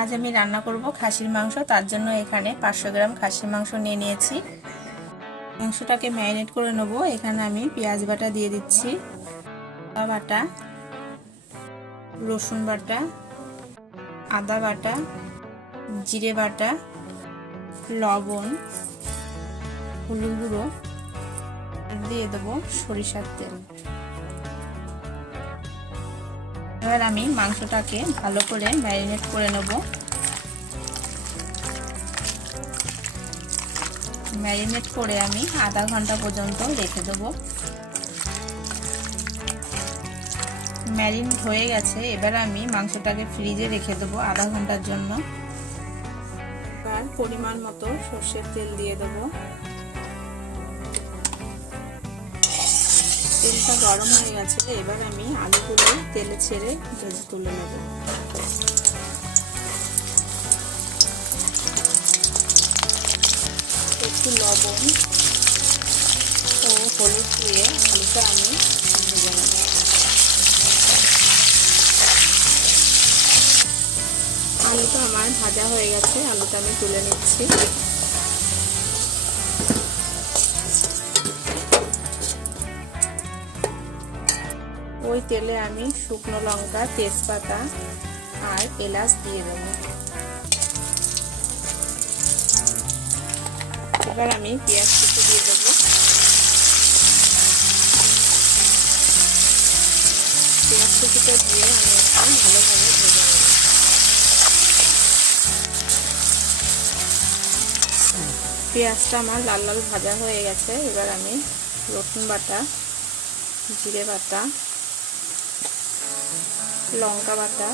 আজ আমি রান্না করব খাসির মাংস। তার জন্য এখানে 500 গ্রাম খাসির মাংস নিয়ে নিয়েছি। মাংসটাকে ম্যারিনেট করে নেব। এখানে আমি পেঁয়াজ বাটা দিয়ে দিচ্ছি, বাটা, রসুন বাটা, আদা বাটা, জিরে বাটা, লবণ, হলুদ গুঁড়ো, দিয়ে দেবো সরিষার তেল। এবার আমি মাংসটাকে ভালো করে ম্যারিনেট করে নেব। ম্যারিনেট করে আমি আধা ঘন্টা পর্যন্ত রেখে দেব। ম্যারিনেট হয়ে গেছে, এবার আমি মাংসটাকে ফ্রিজে রেখে দেবো আধা ঘন্টার জন্য। এবার পরিমাণ মতো সর্ষের তেল দিয়ে দেব। তেলটা গরম হয়ে গেছে, এবার আমি আলুগুলো তেলে ছেড়ে ভেজে তুলে নেব। একটু লবণ ও হলুদ দিয়ে আলুটা আমি ভেজে নেব। আলুটা আমার ভাজা হয়ে গেছে, আলুটা আমি তুলে নিচ্ছি। ওই তেলে আমি শুকনো লঙ্কা, তেজপাতা আর এলাচ দিয়ে দেব। এবার আমি পেঁয়াজ কুচি দিয়ে দেব। পেঁয়াজ কুচিটা দিয়ে আমি একটু ভালোভাবে ভেজে নেব। পেঁয়াজটা আমার লাল লাল ভাজা হয়ে গেছে, এবার আমি রসুন বাটা, জিরে বাটা, লঙ্কা বাটা,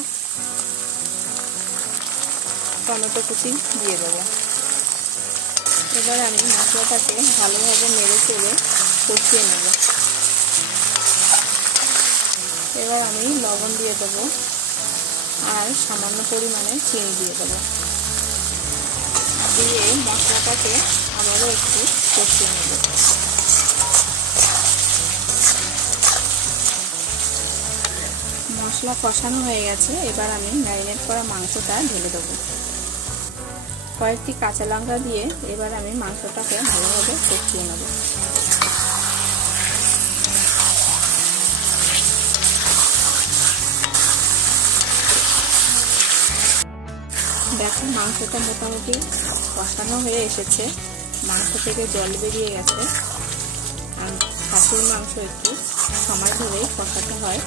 টমেটো কুচি দিয়ে দেবো। এবার আমি মশলাটাকে ভালোভাবে নেড়ে চেড়ে কষিয়ে নেব। এবার আমি লবণ দিয়ে দেবো আর সামান্য পরিমাণে চিনি দিয়ে দেবো। দিয়ে মশলাটাকে আবারও একটু কষিয়ে নেব। মশলা কষানো হয়ে গেছে, এবার আমি ম্যারিনেট করা মাংসটা ঢেলে দেবো। কয়েকটি কাঁচা লঙ্কা দিয়ে এবার আমি মাংসটাকে ভালোভাবে কষিয়ে নেব। দেখো মাংসটা মোটামুটি কষানো হয়ে এসেছে, মাংস থেকে জল বেরিয়ে গেছে। আর খাসির মাংস একটু সময় ধরেই কষাতে হয়।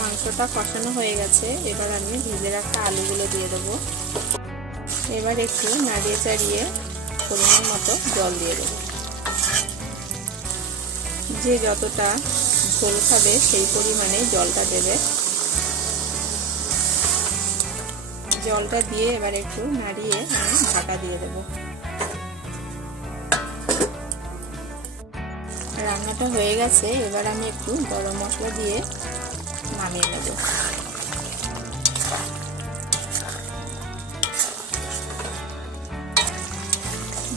মাংসটা কষানো হয়ে গেছে, এবার আমি ভেজে রাখা আলুগুলো দিয়ে দেবো। এবার একটু নাড়িয়ে চাড়িয়ে পরিমাণ মতো জল দিয়ে দেবো। যে যতটা ঝোল খাবে সেই পরিমাণে জলটা দেবে। জলটা দিয়ে এবার একটু নাড়িয়ে আমি ঢাকা দিয়ে দেবো। রান্নাটা হয়ে গেছে, এবার আমি একটু গরম মশলা দিয়ে নামিয়ে নেব।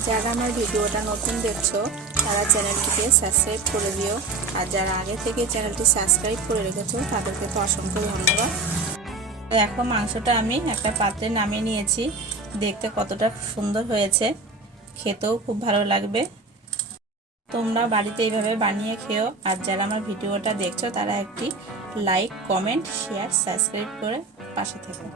যারা আমার ভিডিওটা নতুন দেখছো তারা চ্যানেলটিকে সাবস্ক্রাইব করে দিও, আর যারা আগে থেকে চ্যানেলটি সাবস্ক্রাইব করে রেখেছো তাদেরকে তো অসংখ্য ধন্যবাদ। এখন মাংসটা আমি একটা পাত্রে নামিয়ে নিয়েছি। দেখতে কতটা সুন্দর হয়েছে, খেতেও খুব ভালো লাগবে। তোমরা বাড়িতে এইভাবে বানিয়ে খেও। আর যারা আমার ভিডিওটা দেখছো তারা একটি লাইক, কমেন্ট, শেয়ার, সাবস্ক্রাইব করে পাশে থেকো।